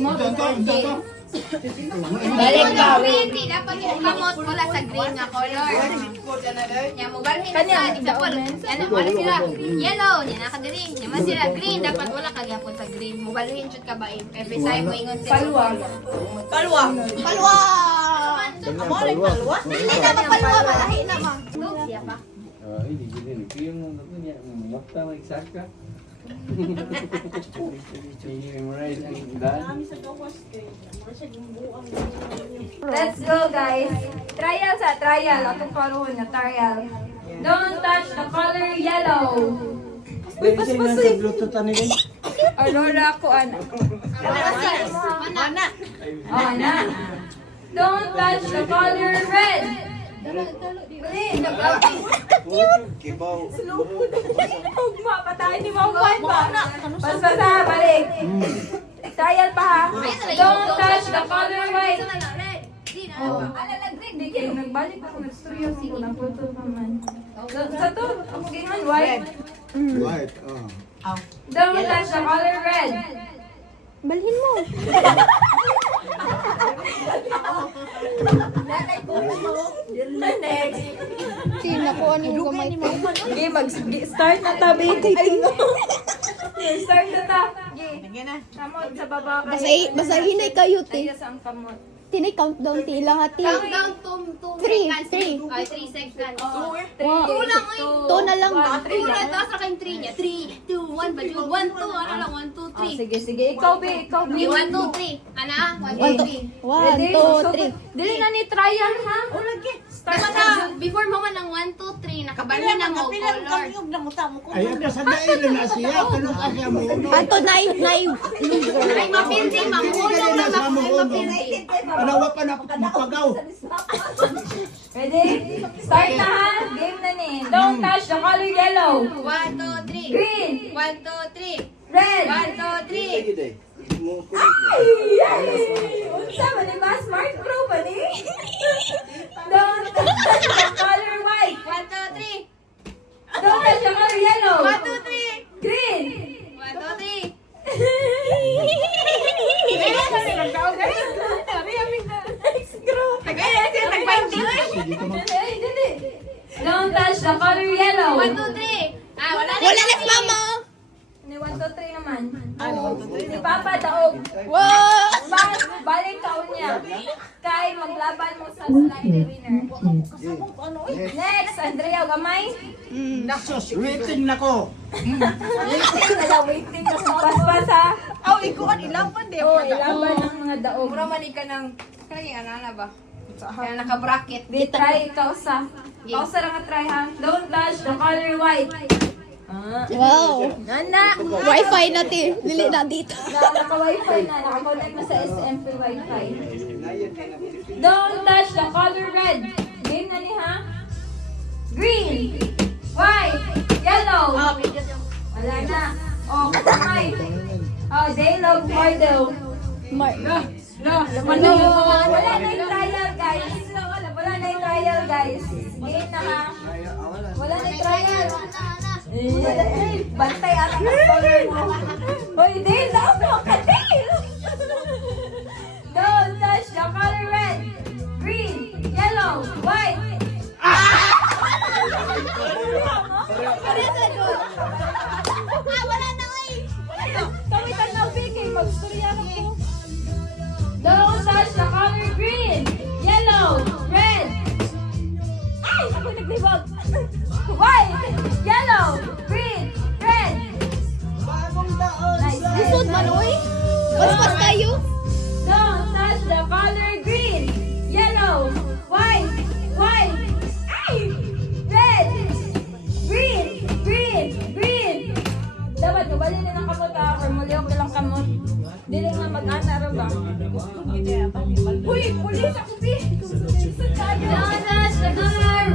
kamot. Balik ka. Hindi, dapat yung kamot wala sa green nga color. Nya mo balhin sa example. Ano wala sila yellow, nya nakadiri. Nya man sila green, dapat wala kagyapon sa green. Mo balhin jud ka ba every time mo ingon sila. Palwa. Palwa. Palwa. Amo rin palwa. Hindi na palwa malahi na ma. Siya pa. Hindi gini. Kaya yung ano niya, makta mo eksakta. Memorize ang daan. Let's go, guys. Trial sa trial. Atong karoon na trial. Don't touch the color yellow. Aurora ko, ana. Mana. Oh, ana. Don't touch the color red. Dali, Ugma, patayin ni Ma'am Juan ba? Basta, balik. Trial pa ha. Don't touch the color white. Oh. Hindi kayo nagbalik ako, nag-storyo ko, nagputo pa man. Sa to, ako ganyan, white. White, Don't touch the color red. Balhin mo. Next. Nakuha niyo yung gamay ko. Okay, mag-start na ta, baby. Start na ta. Okay. Kamot sa baba kayo. Basahin na kayo, Tayo ti. sa ang kamot. Tinay countdown, ti. Lahat, ti. Countdown to 3, 3. 3 seconds. Oh, Two lang ay. 2 na lang. 2 na taas ra kayong 3 niya. 3 2 1 ba 1 2 ano lang 1 2 3. Sige, sige. Ikaw, be. Ikaw, be. 1 2 3. Ana 1 2 3. 1, 2, 3. Dili na ni trial, ha? O, lagi. Start Dapat na. before mo man ng 1 2 3 nakabalhin na mo color. Ayaw ka sa dailo na siya. Kanong asya mo uno. Ato, nay. Ay mapindi mamulong na Sa mo uno. mapindi. Anawa pa na mapagaw. Ready? Start na, ha? Game na ni. Don't touch the color yellow. 1 2 3. Green. 1 2 3. Red. 1 2 3. Ay! Ay! Unsa ba ni ba? Smart Pro ba ni? Don't touch the color white. 1 2 3. Don't touch the color yellow. 1 2 3. Green. 1 2 3. Don't touch the color yellow. 1 2 3. Ah, wala na. Wala na, mama. Ni 1, 2, 3 naman. Si Papa daog. Wow. Balik ka unya. Kay maglaban mo sa slide winner. Next, Andrea, gamay. Sus, waiting na ko. Waiting na sa paspas ha. Aw, ikuan ilaban de. Oo, ilaban ng mga daog. Mura man ka ng kanang ana ba? Kaya naka-bracket. Di try kausa. Kausa ra nga try ha. Don't touch the color white. Wow. Nana. Wi-Fi na, ti. Lili na dito. Naka-wifi na. Naka-connect na sa SMP Wi-Fi. Don't touch the color red. Game na ni ha. Green. White. Yellow. Wala na. Oh, kamay. Oh, J-Log Mardel. Wala na yung trial, guys. Wala na yung trial, guys. Game na ha. Wala na yung trial. Bantay ata ka color mo. Hoy, Dale, daw mo ka, Dale! Don't touch the color red, green, yellow, white. Wala na oy. Kami tanaw, Vicky, mag-storya na po. Don't touch the color green, yellow, red. Ay, ako naglibog. White, yellow, green, red. Nice. Lisod man, uy. Paspas kayo. Don't touch the color green, yellow, white, ay, red, green. Dapat mabalin na ng kamot ha, or muli ako lang kamot. Dili nga mag-ana ro ba? Uy, pulis ako, Pi! Don't touch the color!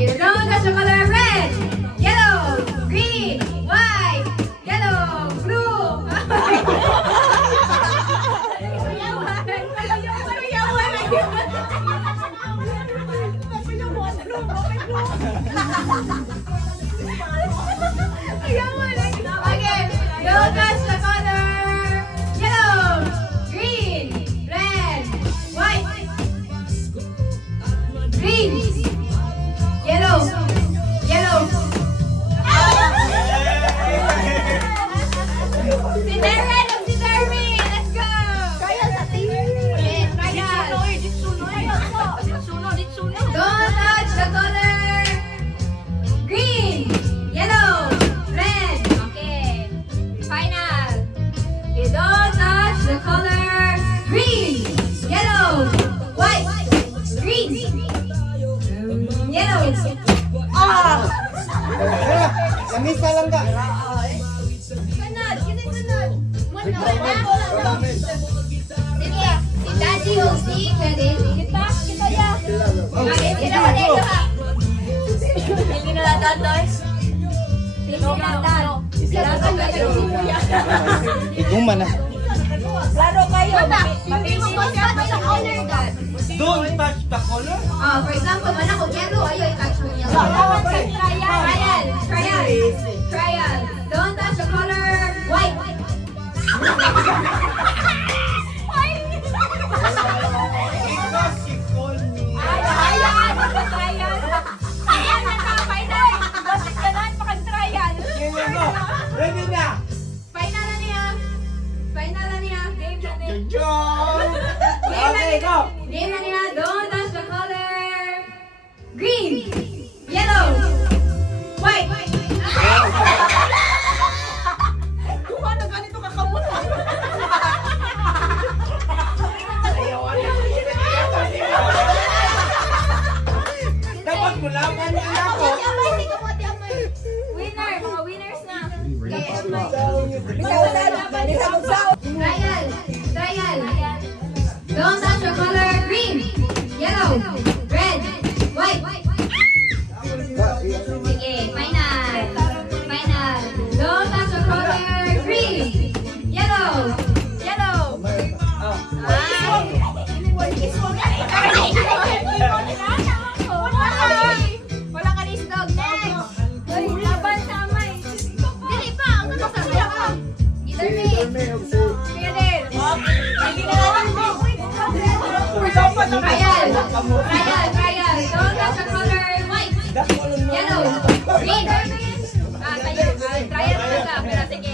Don't touch the color red, yellow, green, white, yellow, blue. Okay, don't touch the color yellow, green. Iguman na. Laro kayo. Hindi mo touch the color dad. Don't touch the color. For example, man ako yellow, ayaw i-touch mo yellow. Trial. Don't touch the color white. Because she called me. Kaya mo. Ready na. Final na niya. Final na niya. John. Okay, go. Game na niya. Don't touch the color green, yellow, white. Kung ano ganito kakamot. Dapat mulaman niya ako. Winner, mga winners na. Trial. Don't touch the color green, yellow, red, white. Sige, final. Don't touch the color green, yellow. Wala ka lisdog. Next. Uy, laban sa amay. Dili pa. Ang nakasaya ka. Either way. Sige din. Hindi na natin mo. Trial. Don't touch the color white, yellow, green. Trial mo ka. Pero sige.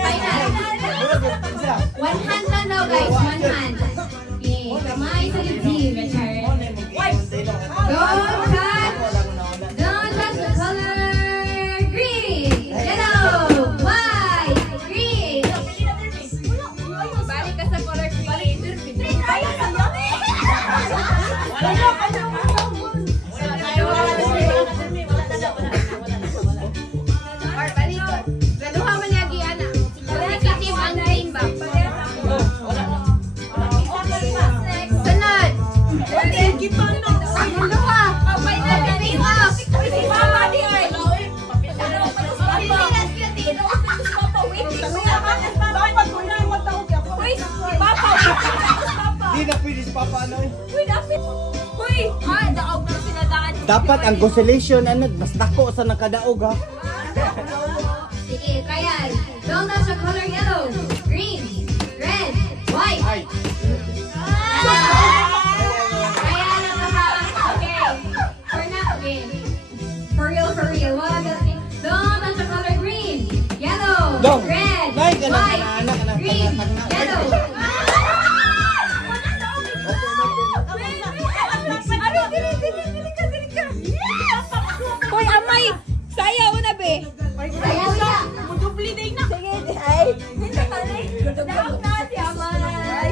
Final. One hand lang daw guys. One hand. Okay. Kamay sa dibdib. Don't touch the color green, yellow, white, green. Balik ka sa color green. Or balik. Gaduha man niya giana. Positive ang green ba? Sunod. Gaduha. Final na dito. Di na pwede si Papa ano eh. Daog na sinadaan. Dapat ang consolation ano, mas dako sa nakadaog ha. Sige, trial. Don't touch the color yellow, green, red, white. Trial lang ba? Okay. For now, okay. For real. Don't touch the color green, yellow, Dong. red, Nay, ka na, white, anak, anak, green, anak, anak. yellow. Uy, amay. Sayaw na be. Trial na. Dubli din na. Sige, ay. Daog na si amay.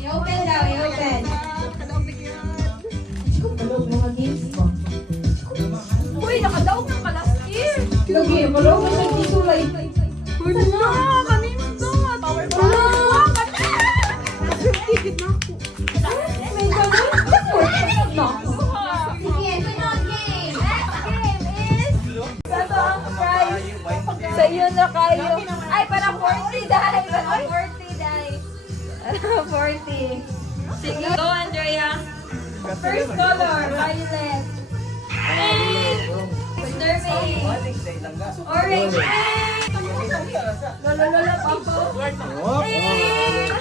I-open daw, i-open. Uy, nakadaog ng kalaskir. Lagi, malaw na nagtisulay. Pwede na, kanina to. Power pa. Tigit na ako. May gawin. Sige, sunod game. Next game is... Sato ang prize. Sa iyo na kayo. Ay, para 40 dahil. Para 40 dahil. 40. Sige, go Andrea. First color, violet. Pink. Nervy. Orange. Lolo, papo. Pink.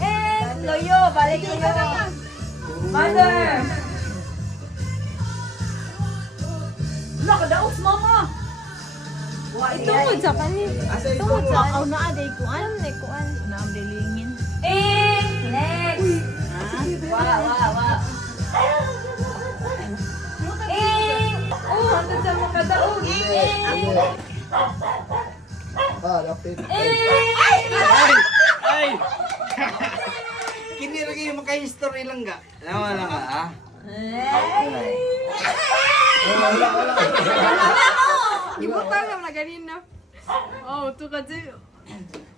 And loyo, balik loyo. Mother. Nakadaos mama. Itungod sa kanin. Itungod sa Ako na aday kuan. kuan. Na ang dilingin. Next. Wow. Oh, hanggang sa makadaog. Ay! Kini lagi yung maka-history lang ga. Wala ka ah. Ibutan lang na ganina. Oh, ito kasi.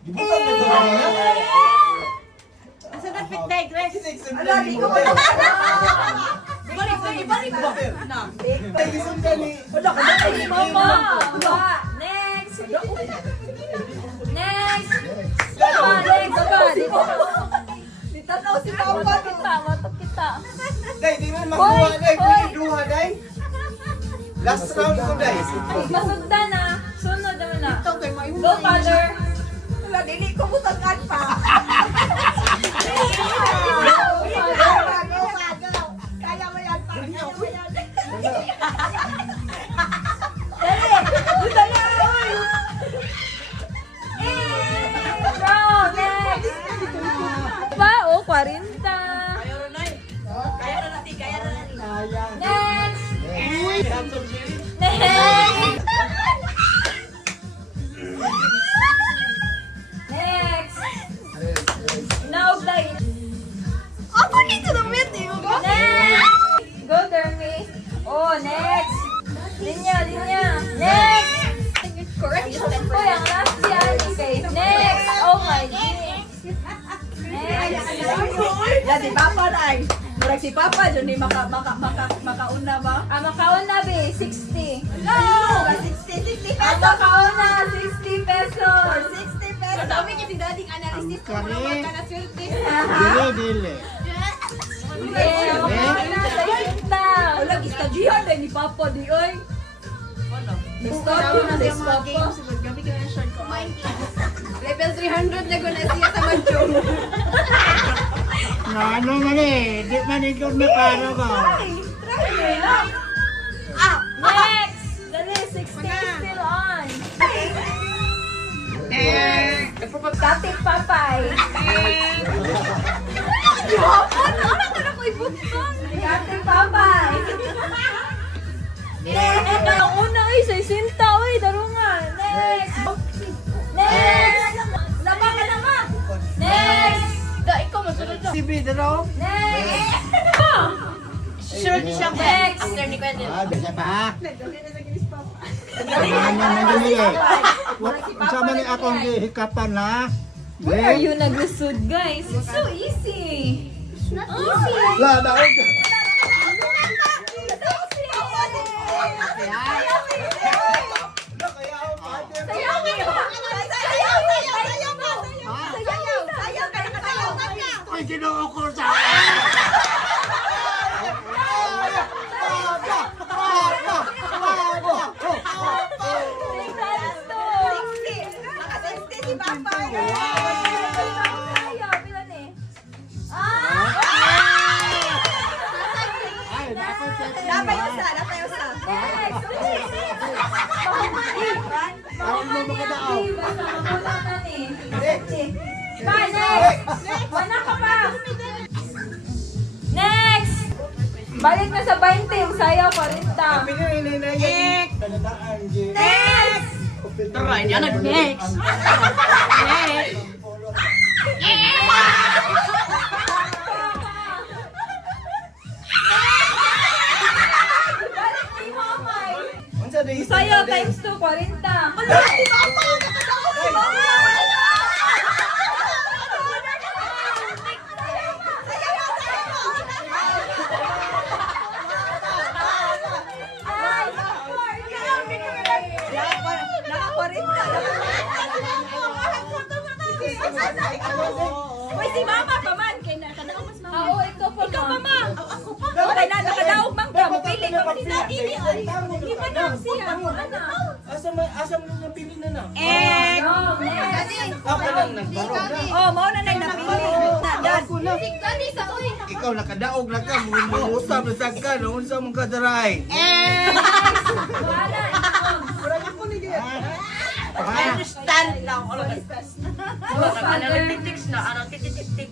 Gibutan na to kanina. Asa na fit day, Grace? Ala, di ko Next! Next! Come on, next ka! Ditanaw si Papa! Matok kita! Day, di man makuha, day. Pwede duha, day. Last round ko, day. Masugdan na! Sunod naman na! Go, father! Wala, dili ko butakan pa. Kaya mo yan pa. Kaya mo yan. Dali! Dito na! Uy! Go! Next! Pa, oh, 40. Next! Next! Next! Now, play. Ako dito na meeting. Next! Go, Dermy. Oh, next! Linya, linya. Next! Correction. Uy, ang last yan. Okay, next! Oh my God! Next! Yan si Papa na ay. Murag si Papa, dyan ni makauna ba? Makauna, be. 60. Hello! 60 Ang makauna, 60 pesos. 60 pesos. Sabi niya si Daddy analysis ko. Kani. Wala ka na swerte. Dili. Okay, makauna, 60. Wala, istadjihan na ni Papa di oy. Gusto na si Papa. Gabi ka na short ko. Level 300 na guna siya sa Mancho. Na ano man eh. Di man ikaw na para ba? Next! Dali, 60 still on. Katik papay. Katik papay. Ang una ay 60 uy, darungan. Next! Next! Lama ka naman! Next! Ikaw masunod na. Si Bidro. Next! Sure di siya Next! after ni Kwento. Bisa pa. Ano man dili eh. Sama ni akong hikapan na. Where are you naglusod, guys? It's so easy. Not easy. La daog. Ay ginoo ko sa. Next! Balik na sa 20, sayaw pa rin ta. Next! Tara, yan nag-next. Balik ni Mamay. Unsa day? Sayaw times 2, 40. Uy, si Mama pa man. Kaya nakadaog mas Mama. Oo, ikaw pa ma. Ako pa. Wala na, nakadaog man ka. Mapili ka man nila. Di ba na siya? Asa mo napili na na? No, next. Ako lang nagbaro na. Oh, mao na lang napili. Daddy sa uy. Ikaw nakadaog na ka, mungusap na sagka, unsa mong kadaray? Wala. Understand lang. Father. na, ano, titik-tik.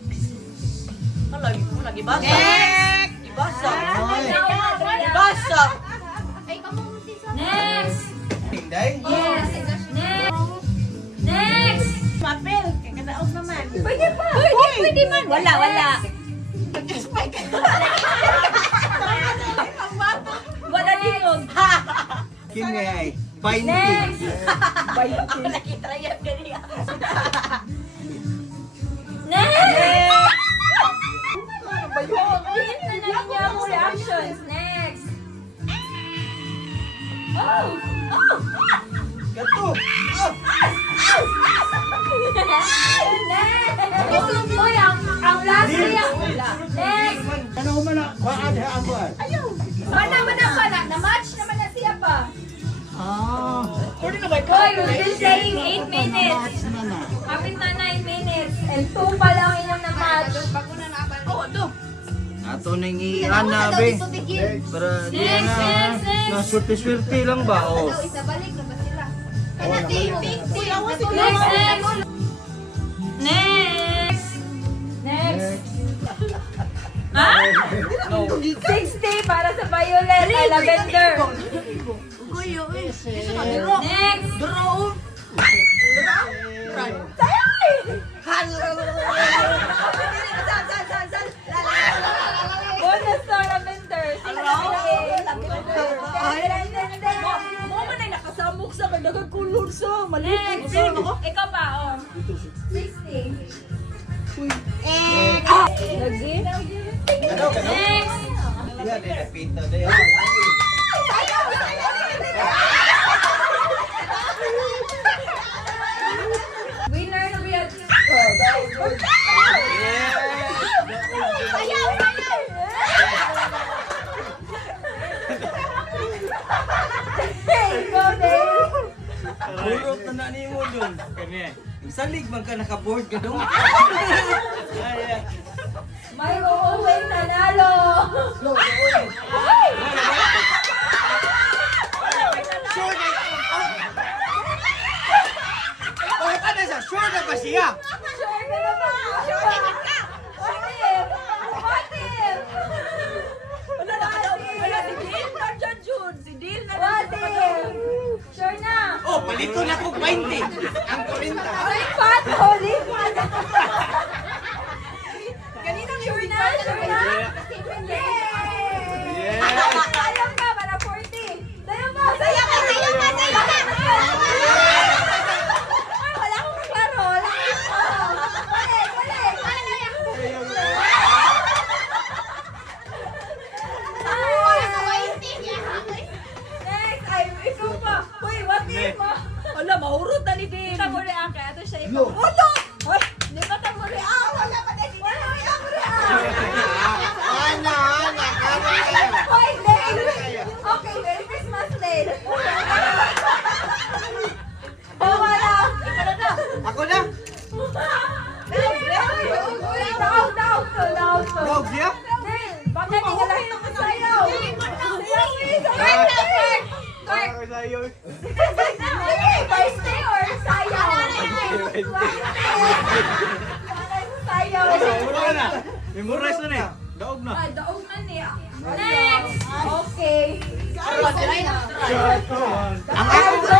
Lagi ko, lagi basa. Ibasa. Ibasa. Ay, kamuti sa... Next. Tinday? Yes. Next. Next. Mapel, kagadaog naman. Pwede pa. Pwede man. Wala. Wala linog. Kini ay, painting. Next. Ako nakita yan ganyan. Next. Next. Na niya mo reactions. Hoy, we've been playing 8 minutes. Kapit na 9 minutes. And 2 pa lang inyong na-match. Ato nang iana, be. Para di Next, na, next, next. na swerte-swerte lang ba? Oh. Isa balik na ba sila? Kaya Next! Next! Ha? 60 para sa violet na lavender. Next! Bonus to lavender. Mo man ay nakasamok sa kadagang kulor sa mali. Next! Ikaw pa, oh. 60. Lagi? Next! Yan, pinapita na yan. Winner na yan. Hey, go Dave! Burot na na ni mo dun. Kani. Salig man ka naka-board ka dun. May uuwing nanalo! Oh, ano siya? Sure na ba siya? Sure ka na ba? Sure ka! What if? What if? Wala na wala si Dil na dyan, Jun. Si Dil na What if? Sure na! Oh, palito na ko 20. Ang 40. Pat, holy pat! Kanina Sure na? Sure na? Yay! Sayang ka, para 40! Sayang ka! Sayang ka! Sayang ka! Sayang ka! Ay, wala akong maglaro! Wala akong maglaro! Balik! Balik! Next! Ay, ikaw pa! Uy, what if mo? Wala, mahurot na ni Dil. Ikaw mo react, ito siya ikaw. Wala! Ay, Di ba ka mo react? Wala pa din! Wala ka mo react! Ana, Hoy, Dave! Okay, Merry Christmas, Dave! Oh, wala! Ako na. Down, down, down, down. Dog siya? Bakit hindi ka lang sayaw? Mark! Birthday or sayaw? Sayaw. Wala na. Memorize na niya. Daog na. Ah, daog na niya. Next! Okay. Ang ako,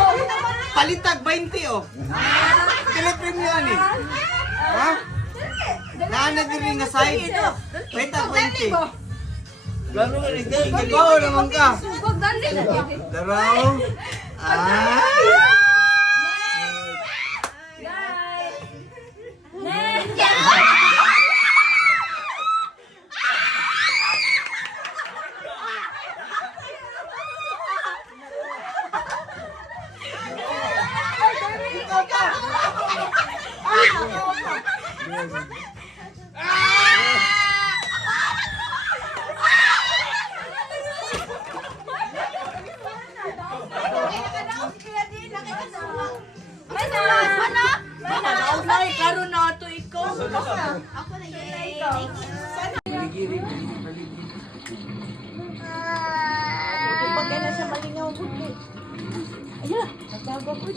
palitag 20 oh. Kinaprim niya ni. Ha? Naana din nga side. Palitag 20. Gano'n ka rin. Ikaw naman ka. Daraw. Ah. Guys! Next! karon na ito ikaw. Ako na yun. Pag na sa malingaw, Ayun, nagbago po.